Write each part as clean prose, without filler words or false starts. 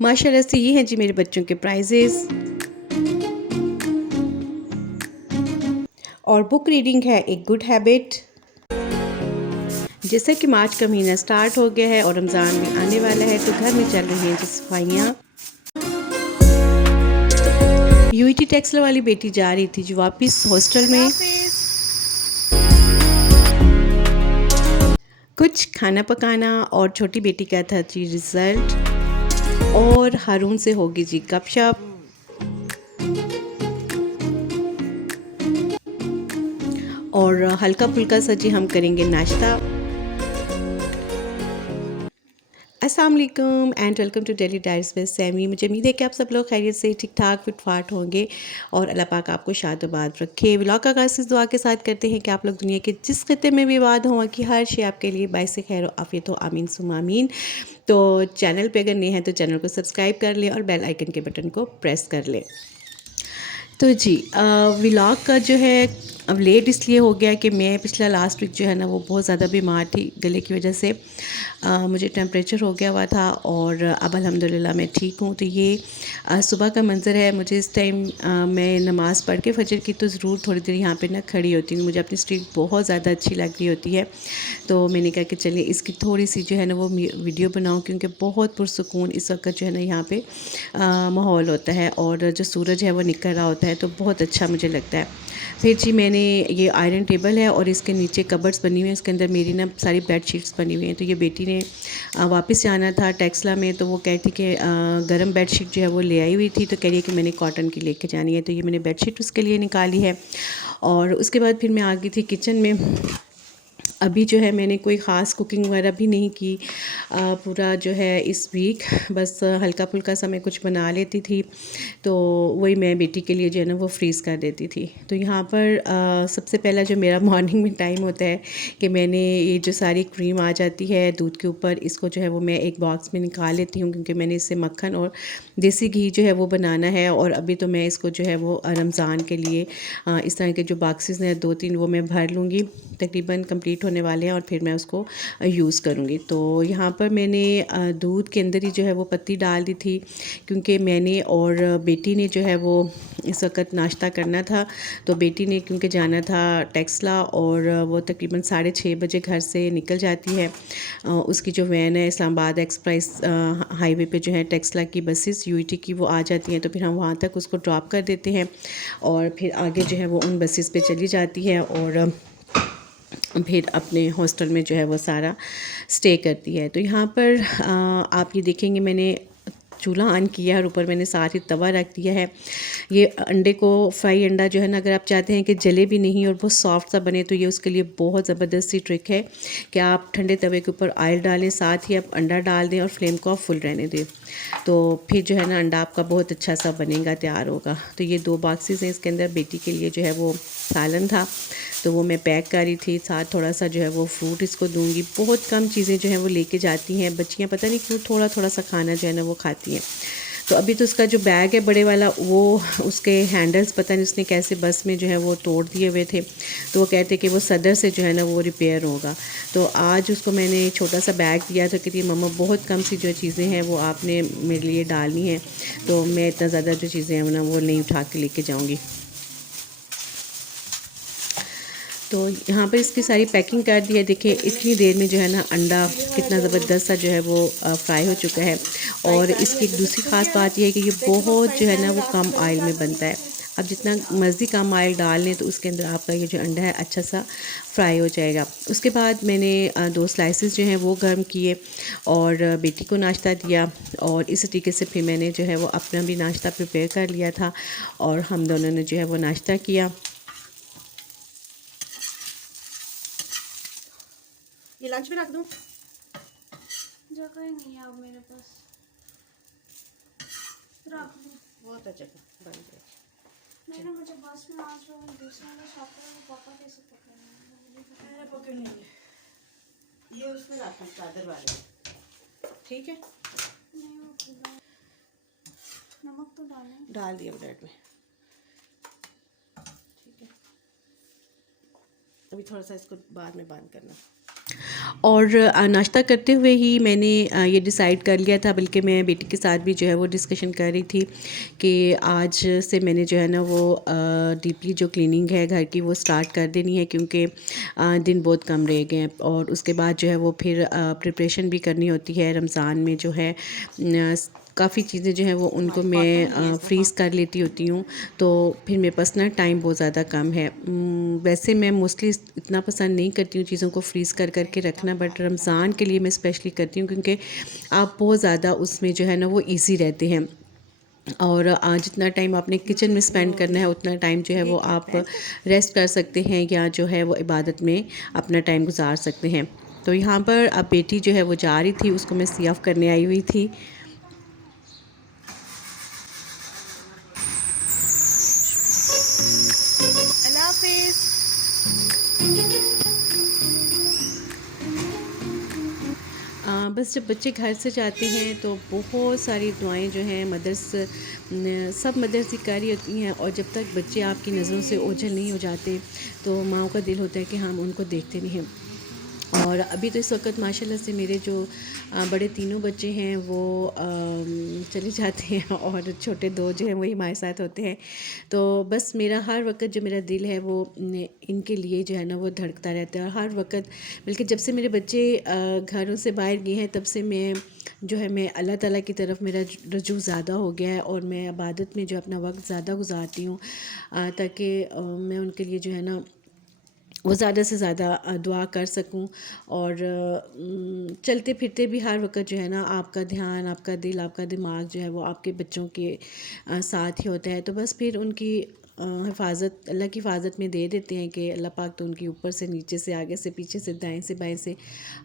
माशाल्लाह से ये हैं जी मेरे बच्चों के प्राइजेस। और बुक रीडिंग है एक गुड हैबिट। जैसे कि मार्च का महीना स्टार्ट हो गया है और रमज़ान भी आने वाला है, तो घर में चल रही हैं जी सफाइयाँ। यूईटी टेक्सला वाली बेटी जा रही थी जो वापस हॉस्टल में। कुछ खाना पकाना और छोटी बेटी का था जी रिज़ल्ट, और हारून से होगी जी गपशप। और हल्का फुल्का सा जी हम करेंगे नाश्ता। अस्सलाम वालेकुम and welcome to daily diets with Sammy. मुझे उम्मीद है कि आप सब लोग खैरियत से ठीक ठाक फिट फाट होंगे और अल्लाह पाक आपको शादोबाद रखे। व्लॉग का आगाज़ इस दुआ के साथ करते हैं कि आप लोग दुनिया के जिस खत्ते में भी आबाद हों कि हर शे आपके लिए बाइस खैर आफियत हो, आमीन सुम आमीन। तो चैनल पे अगर नए हैं तो चैनल को सब्सक्राइब कर लें और बेल आइकन के बटन को प्रेस कर लें। तो जी व्लॉग का जो है अब लेट इसलिए हो गया कि मैं पिछला लास्ट वीक जो है ना वो बहुत ज़्यादा बीमार थी गले की वजह से। मुझे टेम्परेचर हो गया हुआ था और अब अल्हम्दुलिल्लाह मैं ठीक हूँ। तो ये सुबह का मंज़र है। मुझे इस टाइम मैं नमाज़ पढ़ के फजर की तो ज़रूर थोड़ी देर यहाँ पे ना खड़ी होती हूँ। मुझे अपनी स्ट्रीट बहुत ज़्यादा अच्छी लग रही होती है, तो मैंने कहा कि चलिए इसकी थोड़ी सी जो है ना वो वीडियो बनाऊँ, क्योंकि बहुत पुरसुकून इस वक्त जो है ना यहाँ पे माहौल होता है और जो सूरज है वो निकल रहा होता है, तो बहुत अच्छा मुझे लगता है। फिर जी मैंने ये आयरन टेबल है और इसके नीचे कबर्ड्स बनी हुई हैं, इसके अंदर मेरी ना सारी बेड शीट्स बनी हुई हैं। तो ये बेटी ने वापस जाना था टेक्सला में, तो वो कहती कि गर्म बेड शीट जो है वो ले आई हुई थी, तो कह रही है कि मैंने कॉटन की लेके जानी है। तो ये मैंने बेड शीट उसके लिए निकाली है। और उसके बाद फिर मैं आ गई थी किचन में। अभी जो है मैंने कोई ख़ास कुकिंग वगैरह भी नहीं की पूरा जो है इस वीक, बस हल्का फुल्का सा मैं कुछ बना लेती थी, तो वही मैं बेटी के लिए जो है ना वो फ्रीज़ कर देती थी। तो यहाँ पर सबसे पहला जो मेरा मॉर्निंग में टाइम होता है कि मैंने ये जो सारी क्रीम आ जाती है दूध के ऊपर, इसको जो है वो मैं एक बॉक्स में निकाल लेती हूँ, क्योंकि मैंने इससे मक्खन और देसी घी जो है वो बनाना है। और अभी तो मैं इसको जो है वो रमज़ान के लिए इस तरह के जो बॉक्सेस हैं 2-3 वो मैं भर लूँगी, तकरीबन कंप्लीट होने वाले हैं, और फिर मैं उसको यूज़ करूँगी। तो यहाँ पर मैंने दूध के अंदर ही जो है वो पत्ती डाल दी थी, क्योंकि मैंने और बेटी ने जो है वो इस वक्त नाश्ता करना था। तो बेटी ने क्योंकि जाना था टेक्सला और वो तकरीबन 6:30 बजे घर से निकल जाती है। उसकी जो वैन है इस्लामाबाद एक्सप्रेस हाईवे पे जो है टेक्सला की बसेस यूईटी की वो आ जाती हैं, तो फिर हम वहाँ तक उसको ड्रॉप कर देते हैं और फिर आगे जो है वो उन बसेस पे चली जाती है और फिर अपने हॉस्टल में जो है वो सारा स्टे करती है। तो यहाँ पर आप ये देखेंगे मैंने चूल्हा ऑन किया है और ऊपर मैंने साथ ही तवा रख दिया है। ये अंडे को फ्राई अंडा जो है ना, अगर आप चाहते हैं कि जले भी नहीं और बहुत सॉफ्ट सा बने, तो ये उसके लिए बहुत ज़बरदस्त सी ट्रिक है कि आप ठंडे तवे के ऊपर ऑयल डालें, साथ ही आप अंडा डाल दें और फ्लेम को आप फुल रहने दें, तो फिर जो है ना अंडा आपका बहुत अच्छा सा बनेगा, तैयार होगा। तो ये 2 बॉक्सेस हैं, इसके अंदर बेटी के लिए जो है वो सालन था, तो वो मैं पैक कर रही थी। साथ थोड़ा सा जो है वो फ्रूट इसको दूंगी। बहुत कम चीज़ें जो हैं वो लेके जाती हैं बच्चियाँ, पता नहीं क्यों थोड़ा थोड़ा सा खाना जो है ना वो खाती हैं। तो अभी तो उसका जो बैग है बड़े वाला, वो उसके हैंडल्स पता नहीं उसने कैसे बस में जो है वो तोड़ दिए हुए थे, तो वो कहते कि वो सदर से जो है ना वो रिपेयर होगा। तो आज उसको मैंने छोटा सा बैग दिया, तो कहती मम्मा बहुत कम सी जो चीज़ें हैं वो आपने मेरे लिए डालनी है, तो मैं इतना ज़्यादा जो चीज़ें हैं ना वो नहीं उठा के लेके जाऊँगी। तो यहाँ पर इसकी सारी पैकिंग कर दी है। देखिए इतनी देर में जो है ना अंडा कितना ज़बरदस्त सा जो है वो फ्राई हो चुका है। और इसकी एक दूसरी ख़ास बात यह है कि ये बहुत जो है ना वो कम ऑयल में बनता है। अब जितना मर्ज़ी कम ऑयल डाल लें तो उसके अंदर आपका ये जो अंडा है अच्छा सा फ्राई हो जाएगा। उसके बाद मैंने 2 स्लाइसेस जो हैं वो गर्म किए और बेटी को नाश्ता दिया, और इस तरीके से फिर मैंने जो है वो अपना भी नाश्ता प्रिपेयर कर लिया था और हम दोनों ने जो है वो नाश्ता किया। ये लंच में रख दूँ? जगह ही नहीं है अब मेरे पास, रख दूँ। बहुत अच्छा बन जाए। नहीं ना, मुझे बस में आज वो दूसरा वाला शॉपर वो पापा कैसे पकड़ना मेरा पकड़ लेंगे, ये उसमें रखना चादर वाले, ठीक है? नहीं वो खुला है। नमक तो डालें। डाल दिया ब्रेड में, ठीक है। अभी थोड़ा सा इसको बाद में बंद करना। और नाश्ता करते हुए ही मैंने ये डिसाइड कर लिया था, बल्कि मैं बेटी के साथ भी जो है वो डिस्कशन कर रही थी कि आज से मैंने जो है ना वो डीपली जो क्लीनिंग है घर की वो स्टार्ट कर देनी है, क्योंकि दिन बहुत कम रह गए हैं और उसके बाद जो है वो फिर प्रिपरेशन भी करनी होती है। रमज़ान में जो है काफ़ी चीज़ें जो हैं वो उनको मैं फ्रीज़ कर लेती होती हूँ, तो फिर मेरे पास ना टाइम बहुत ज़्यादा कम है। वैसे मैं मोस्टली इतना पसंद नहीं करती हूँ चीज़ों को फ्रीज़ कर कर के रखना, बट रमज़ान के लिए मैं स्पेशली करती हूँ, क्योंकि आप बहुत ज़्यादा उसमें जो है ना वो ईज़ी रहते हैं। और जितना टाइम आपने किचन में स्पेंड करना है उतना टाइम जो है वो आप रेस्ट कर सकते हैं या जो है वो इबादत में अपना टाइम गुजार सकते हैं। तो यहाँ पर अब बेटी जो है वो जा रही थी, उसको मैं सी ऑफ करने आई हुई थी। अल्लाह हाफिज़। बस जब बच्चे घर से जाते हैं तो बहुत सारी दुआएं जो हैं सब मदर्स ही कर रही होती हैं, और जब तक बच्चे आपकी नज़रों से ओझल नहीं हो जाते तो माँओं का दिल होता है कि हम उनको देखते नहीं हैं। और अभी तो इस वक्त माशाल्लाह से मेरे जो बड़े तीनों बच्चे हैं वो चले जाते हैं और छोटे दो जो हैं वही हमारे साथ होते हैं। तो बस मेरा हर वक्त जो मेरा दिल है वो इनके लिए जो है ना वो धड़कता रहता है, और हर वक्त बल्कि जब से मेरे बच्चे घरों से बाहर गए हैं तब से मैं अल्लाह ताला की तरफ मेरा रजू ज़्यादा हो गया है, और मैं इबादत में जो अपना वक्त ज़्यादा गुजारती हूँ, ताकि मैं उनके लिए जो है ना वो ज़्यादा से ज़्यादा दुआ कर सकूं। और चलते फिरते भी हर वक्त जो है ना आपका ध्यान, आपका दिल, आपका दिमाग जो है वो आपके बच्चों के साथ ही होता है। तो बस फिर उनकी हिफाजत अल्लाह की हिफाजत में दे देते हैं कि अल्लाह पाक तो उनकी ऊपर से, नीचे से, आगे से, पीछे से, दाएं से, बाएं से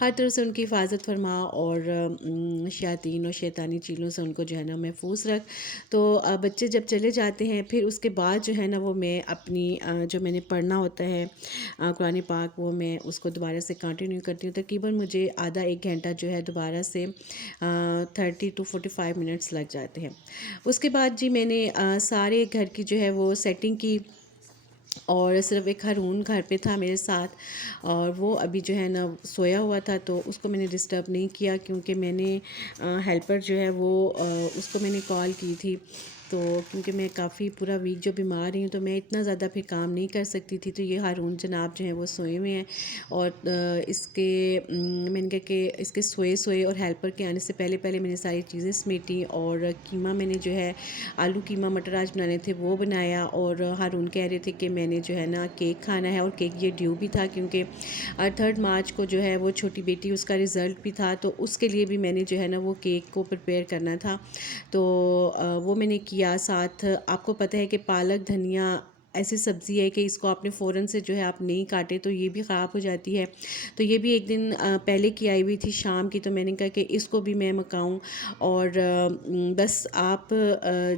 हर तरह से उनकी हिफाजत फरमा, और शयातीन और शैतानी चीज़ों से उनको जो है ना महफूज रख। तो बच्चे जब चले जाते हैं फिर उसके बाद जो है ना वो मैं अपनी जो मैंने पढ़ना होता है कुरान पाक, वो मैं उसको दोबारा से कंटिन्यू करती हूँ। तकरीबन मुझे आधा एक घंटा जो है दोबारा से 30 to 45 मिनट्स लग जाते हैं। उसके बाद जी मैंने सारे घर की जो है वो सेटिंग की, और सिर्फ एक हारून घर पे था मेरे साथ, और वो अभी जो है ना सोया हुआ था, तो उसको मैंने डिस्टर्ब नहीं किया, क्योंकि मैंने हेल्पर जो है वो उसको मैंने कॉल की थी। तो क्योंकि मैं काफ़ी पूरा वीक जो बीमार रही हूँ तो मैं इतना ज़्यादा फिर काम नहीं कर सकती थी, तो ये हारून जनाब जो हैं वो सोए हुए हैं, और मैंने कहा कि इसके सोए सोए और हेल्पर के आने से पहले पहले मैंने सारी चीज़ें समेटी, और कीमा मैंने जो है आलू कीमा मटर आज बनाने थे वो बनाया। और हारून कह रहे थे कि मैंने जो है ना केक खाना है, और केक ये ड्यू भी था, क्योंकि 3 मार्च को जो है वो छोटी बेटी उसका रिज़ल्ट भी था, तो उसके लिए भी मैंने जो है ना वो केक को प्रिपेयर करना था। तो वो मैंने किया। साथ आपको पता है कि पालक धनिया ऐसी सब्ज़ी है कि इसको आपने फ़ौरन से जो है आप नहीं काटे तो ये भी ख़राब हो जाती है। तो ये भी एक दिन पहले की आई हुई थी शाम की, तो मैंने कहा कि इसको भी मैं मकाऊं। और बस आप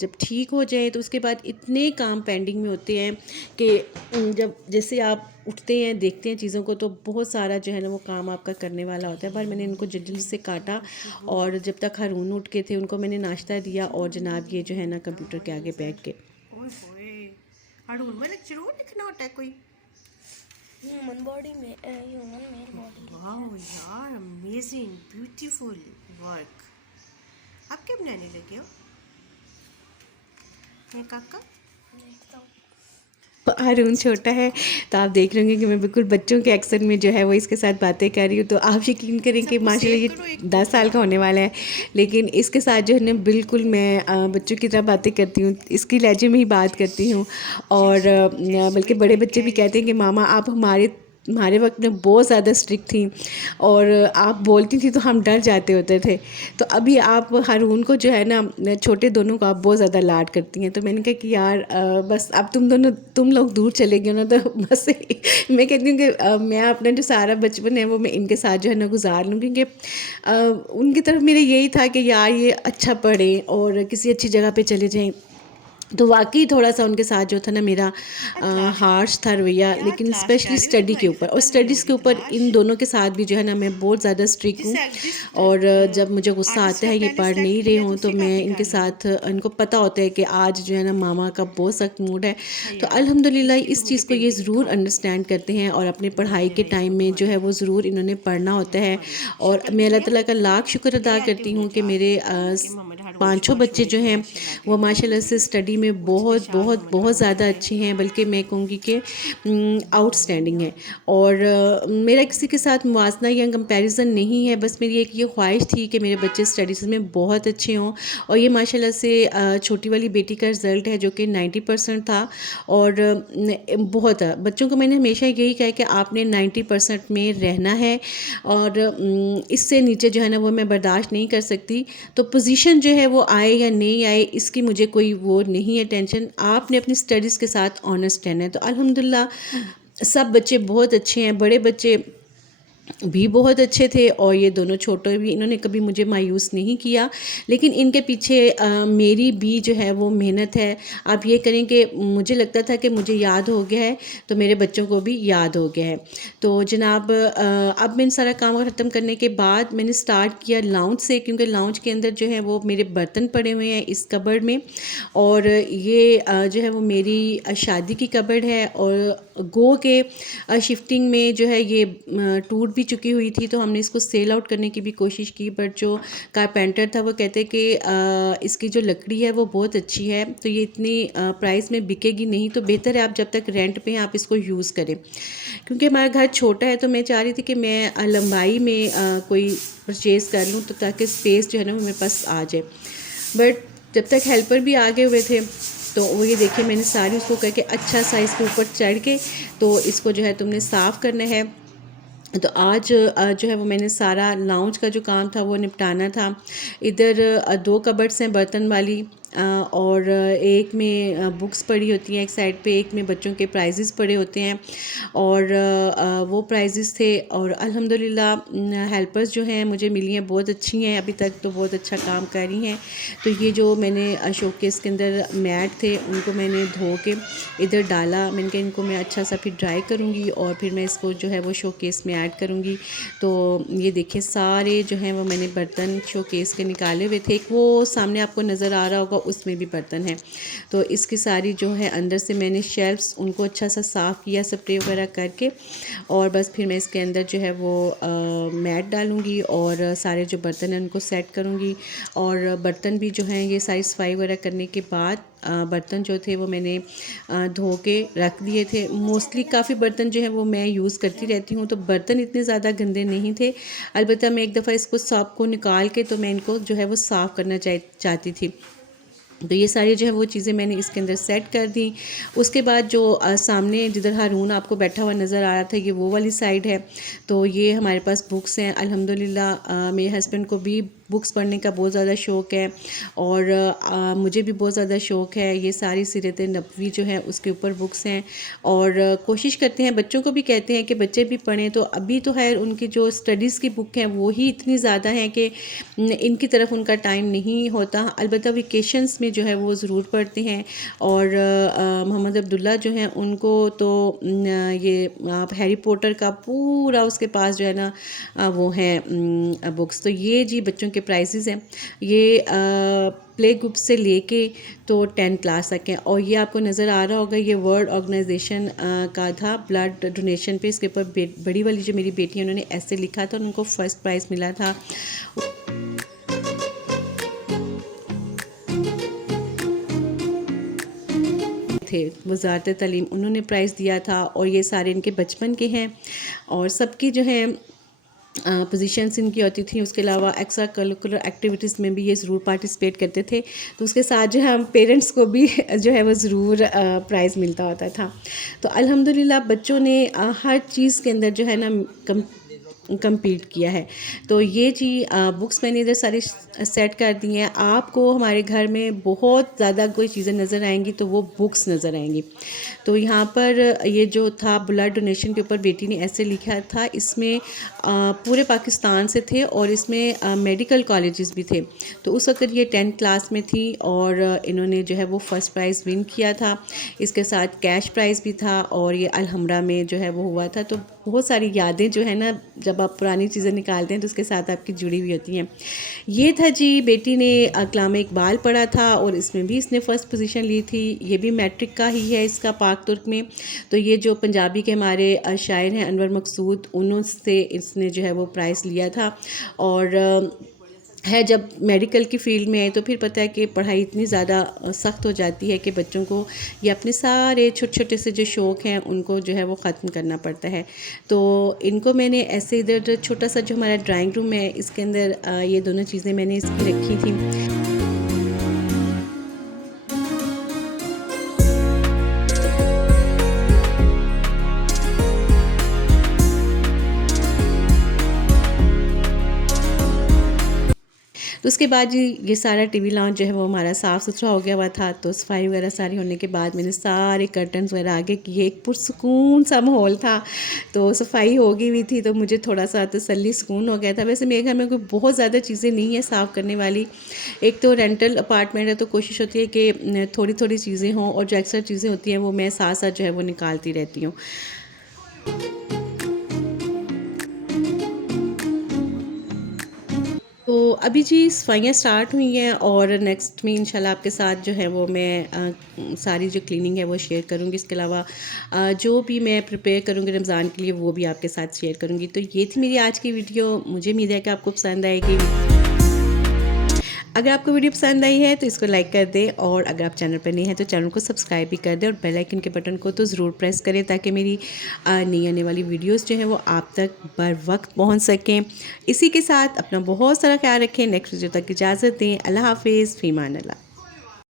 जब ठीक हो जाए तो उसके बाद इतने काम पेंडिंग में होते हैं कि जब जैसे आप उठते हैं देखते हैं चीज़ों को, तो बहुत सारा जो है ना वो काम आपका करने वाला होता है। पर मैंने इनको जल्दी जल्दी से काटा, और जब तक हारून उठ के थे उनको मैंने नाश्ता दिया, और जनाब ये जो है ना कंप्यूटर के आगे बैठ के ओए होए हारून में जरूर लिखना होता है कोई। ह्यूमन बॉडी में ह्यूमन मेल बॉडी। वाह यार, अमेजिंग ब्यूटीफुल वर्क। आप क्या बनाने लगे हो मैं काका? हारून छोटा है तो आप देख रहे होंगे कि मैं बिल्कुल बच्चों के एक्सेंट में जो है वो इसके साथ बातें कर रही हूँ, तो आप यकीन करें कि माशाल्लाह ये 10 साल का होने वाला है, लेकिन इसके साथ जो है ना बिल्कुल मैं बच्चों की तरह बातें करती हूँ, इसकी लहजे में ही बात करती हूँ। और बल्कि बड़े बच्चे भी कहते हैं कि मामा आप हमारे वक्त में बहुत ज़्यादा स्ट्रिक्ट थी, और आप बोलती थी तो हम डर जाते होते थे, तो अभी आप हारून को जो है ना छोटे दोनों को आप बहुत ज़्यादा लाड करती हैं। तो मैंने कहा कि यार बस अब तुम लोग दूर चले गए ना, तो बस मैं कहती हूँ कि मैं अपना जो सारा बचपन है वो मैं इनके साथ जो है ना गुजार लूँ, क्योंकि उनकी तरफ मेरा यही था कि यार ये अच्छा पढ़ें और किसी अच्छी जगह पे चले जाएँ। तो वाकई थोड़ा सा उनके साथ जो था ना मेरा हार्श था रवैया, लेकिन स्पेशली स्टडी के ऊपर, और स्टडीज़ के ऊपर इन दोनों के साथ भी जो है ना मैं बहुत ज़्यादा स्ट्रिक्ट हूँ। और जब मुझे गुस्सा आता है ये पढ़ नहीं रहे हों तो मैं इनके साथ, इनको पता होता है कि आज जो है ना मामा का बहुत सख्त मूड है, तो अल्हम्दुलिल्लाह इस चीज़ को ये ज़रूर अंडरस्टैंड करते हैं और अपने पढ़ाई के टाइम में जो है वो ज़रूर इन्होंने पढ़ना होता है। और मैं अल्लाह ताला का लाख शुक्र अदा करती हूँ कि मेरे 5 बच्चे जो हैं वो माशाल्लाह से स्टडी में बहुत बहुत बहुत ज़्यादा अच्छे हैं, बल्कि मैं कहूँगी कि आउटस्टैंडिंग है। और मेरा किसी के साथ मुवाजना या कंपैरिजन नहीं है, बस मेरी एक ये ख्वाहिश थी कि मेरे बच्चे स्टडीज़ में बहुत अच्छे हों। और ये माशाल्लाह से छोटी वाली बेटी का रिज़ल्ट है जो कि 90% था। और बहुत बच्चों को मैंने हमेशा यही कहा है कि आपने 90% में रहना है, और इससे नीचे जो है ना वो मैं बर्दाश्त नहीं कर सकती। तो पोजीशन जो है वो आए या नहीं आए इसकी मुझे कोई वो नहीं है टेंशन, आपने अपनी स्टडीज़ के साथ ऑनेस्ट रहना है। तो अल्हम्दुलिल्लाह सब बच्चे बहुत अच्छे हैं, बड़े बच्चे भी बहुत अच्छे थे और ये दोनों छोटे भी, इन्होंने कभी मुझे मायूस नहीं किया। लेकिन इनके पीछे मेरी भी जो है वो मेहनत है। आप ये करें कि मुझे लगता था कि मुझे याद हो गया है, तो मेरे बच्चों को भी याद हो गया है। तो जनाब अब मैंने सारा काम ख़त्म करने के बाद मैंने स्टार्ट किया लाउंज से, क्योंकि लाउंज के अंदर जो है वो मेरे बर्तन पड़े हुए हैं इस कबर्ड में। और ये जो है वो मेरी शादी की कबर्ड है। और गो के शिफ्टिंग में जो है ये टूट भी चुकी हुई थी, तो हमने इसको सेल आउट करने की भी कोशिश की, बट जो कारपेंटर था वो कहते कि इसकी जो लकड़ी है वो बहुत अच्छी है, तो ये इतनी प्राइस में बिकेगी नहीं, तो बेहतर है आप जब तक रेंट पे हैं आप इसको यूज़ करें। क्योंकि हमारा घर छोटा है, तो मैं चाह रही थी कि मैं लंबाई में कोई परचेज़ कर लूँ, तो ताकि स्पेस जो है ना वो मेरे पास आ जाए। बट जब तक हेल्पर भी आगे हुए थे, तो वो ये देखिए मैंने सारी उसको कह के अच्छा सा इसके ऊपर चढ़ के, तो इसको जो है तुमने साफ़ करना है। तो आज जो है वो मैंने सारा लाउंज का जो काम था वो निपटाना था। इधर 2 कबर्ड्स हैं बर्तन वाली, और एक में बुक्स पड़ी होती हैं एक साइड पे, एक में बच्चों के प्राइजेस पड़े होते हैं। और वो प्राइजेस थे। और अल्हम्दुलिल्लाह हेल्पर्स जो हैं मुझे मिली हैं बहुत अच्छी हैं, अभी तक तो बहुत अच्छा काम कर रही हैं। तो ये जो मैंने शोकेस के अंदर मैट थे उनको मैंने धो के इधर डाला, मैंने कहा इनको मैं अच्छा सा फिर ड्राई करूँगी और फिर मैं इसको जो है वो शोकेस में ऐड करूँगी। तो ये देखिए सारे जो हैं वो मैंने बर्तन शोकेस के निकाले हुए थे, एक वो सामने आपको नज़र आ रहा होगा उसमें भी बर्तन हैं। तो इसकी सारी जो है अंदर से मैंने शेल्फ्स उनको अच्छा सा साफ़ किया स्प्रे वगैरह करके, और बस फिर मैं इसके अंदर जो है वो मैट डालूँगी और सारे जो बर्तन हैं उनको सेट करूँगी। और बर्तन भी जो हैं ये सारी सफाई वगैरह करने के बाद बर्तन जो थे वो मैंने धो के रख दिए थे। मोस्टली काफ़ी बर्तन जो है वो मैं यूज़ करती रहती हूँ, तो बर्तन इतने ज़्यादा गंदे नहीं थे। अलबत्ता मैं एक दफ़ा इसको साफ़ को निकाल के तो मैं इनको जो है वो साफ़ करना चाहती थी। तो ये सारी जो है वो चीज़ें मैंने इसके अंदर सेट कर दी। उसके बाद जो सामने जिधर हारून आपको बैठा हुआ नज़र आ रहा था ये वो वाली साइड है। तो ये हमारे पास बुक्स हैं अल्हम्दुलिल्लाह। मेरे हस्बैंड को भी बुक्स पढ़ने का बहुत ज़्यादा शौक़ है, और मुझे भी बहुत ज़्यादा शौक़ है। ये सारी सीरत नबवी जो है उसके ऊपर बुक्स हैं, और कोशिश करते हैं, बच्चों को भी कहते हैं कि बच्चे भी पढ़ें। तो अभी तो खैर उनकी जो स्टडीज़ की बुक हैं वो ही इतनी ज़्यादा हैं कि इनकी तरफ उनका टाइम नहीं होता। अलबत्ता वेकेशंस में जो है वो ज़रूर पढ़ते हैं। और मोहम्मद अब्दुल्ला जो हैं उनको तो ये आप हैरी पॉटर का पूरा उसके पास जो है ना वो हैं बुक्स। तो ये जी बच्चों के प्राइसेस हैं, ये प्ले ग्रुप से लेके तो 10 क्लास तक हैं। और ये आपको नज़र आ रहा होगा ये वर्ल्ड ऑर्गेनाइजेशन का था ब्लड डोनेशन पे, इसके ऊपर बड़ी वाली जो मेरी बेटी है उन्होंने ऐसे लिखा था और उनको फ़र्स्ट प्राइज़ मिला था। थे वज़ारत तालीम, उन्होंने प्राइज़ दिया था। और ये सारे इनके बचपन के हैं, और सबकी जो है पोजीशंस इनकी होती थी। उसके अलावा एक्स्ट्रा करिकुलर एक्टिविटीज़ में भी ये ज़रूर पार्टिसिपेट करते थे, तो उसके साथ जो है हम पेरेंट्स को भी जो है वो ज़रूर प्राइज़ मिलता होता था। तो अल्हम्दुलिल्लाह बच्चों ने हर चीज़ के अंदर जो है ना कंप्लीट किया है। तो ये जी बुक्स मैंने इधर सारी सेट कर दी हैं। आपको हमारे घर में बहुत ज़्यादा कोई चीज़ें नज़र आएंगी तो वो बुक्स नज़र आएंगी। तो यहाँ पर ये जो था ब्लड डोनेशन के ऊपर बेटी ने ऐसे लिखा था, इसमें पूरे पाकिस्तान से थे और इसमें मेडिकल कॉलेजेस भी थे। तो उस वक्त ये 10th क्लास में थी और इन्होंने जो है वो फ़र्स्ट प्राइज़ विन किया था। इसके साथ कैश प्राइज़ भी था और ये अलहमरा में जो है वो हुआ था। तो बहुत सारी यादें जो है ना, जब आप पुरानी चीज़ें निकालते हैं तो उसके साथ आपकी जुड़ी हुई होती हैं। ये था जी, बेटी ने कलाम इकबाल पढ़ा था और इसमें भी इसने फ़र्स्ट पोजीशन ली थी। ये भी मैट्रिक का ही है इसका, पाक तुर्क में। तो ये जो पंजाबी के हमारे शायर हैं अनवर मकसूद, उनसे इसने जो है वो प्राइज़ लिया था। और है जब मेडिकल की फ़ील्ड में आए तो फिर पता है कि पढ़ाई इतनी ज़्यादा सख्त हो जाती है कि बच्चों को ये अपने सारे छोटे छोटे से जो शौक़ हैं उनको जो है वो ख़त्म करना पड़ता है। तो इनको मैंने ऐसे इधर छोटा सा जो हमारा ड्राइंग रूम है इसके अंदर ये दोनों चीज़ें मैंने इसकी रखी थी। तो उसके बाद जी ये सारा टीवी लॉन्च जो है वो हमारा साफ़ सुथरा हो गया हुआ था। तो सफाई वगैरह सारी होने के बाद मैंने सारे कर्टन्स वगैरह आगे किए। एक पुरसुकून सा माहौल था। तो सफाई हो गई हुई थी तो मुझे थोड़ा सा तसल्ली सुकून हो गया था। वैसे मेरे घर में कोई बहुत ज़्यादा चीज़ें नहीं है साफ़ करने वाली। एक तो रेंटल अपार्टमेंट है तो कोशिश होती है कि थोड़ी थोड़ी चीज़ें हों और जो एक्स्ट्रा चीज़ें होती हैं वो मैं साथ साथ जो है वो निकालती रहती हूँ। तो अभी जी सफाइयाँ स्टार्ट हुई हैं और नेक्स्ट में इंशाल्लाह आपके साथ जो है वो मैं सारी जो क्लीनिंग है वो शेयर करूँगी। इसके अलावा जो भी मैं प्रिपेयर करूँगी रमज़ान के लिए वो भी आपके साथ शेयर करूँगी। तो ये थी मेरी आज की वीडियो। मुझे उम्मीद है कि आपको पसंद आएगी। अगर आपको वीडियो पसंद आई है तो इसको लाइक कर दें और अगर आप चैनल पर नए हैं तो चैनल को सब्सक्राइब भी कर दें और बेल आइकन के बटन को तो ज़रूर प्रेस करें ताकि मेरी नई आने वाली वीडियोस जो हैं वो आप तक बर वक्त पहुँच सकें। इसी के साथ अपना बहुत सारा ख्याल रखें। नेक्स्ट वीडियो तक इजाज़त दें। अल्लाह हाफिज़, फ़ी अमान अल्लाह।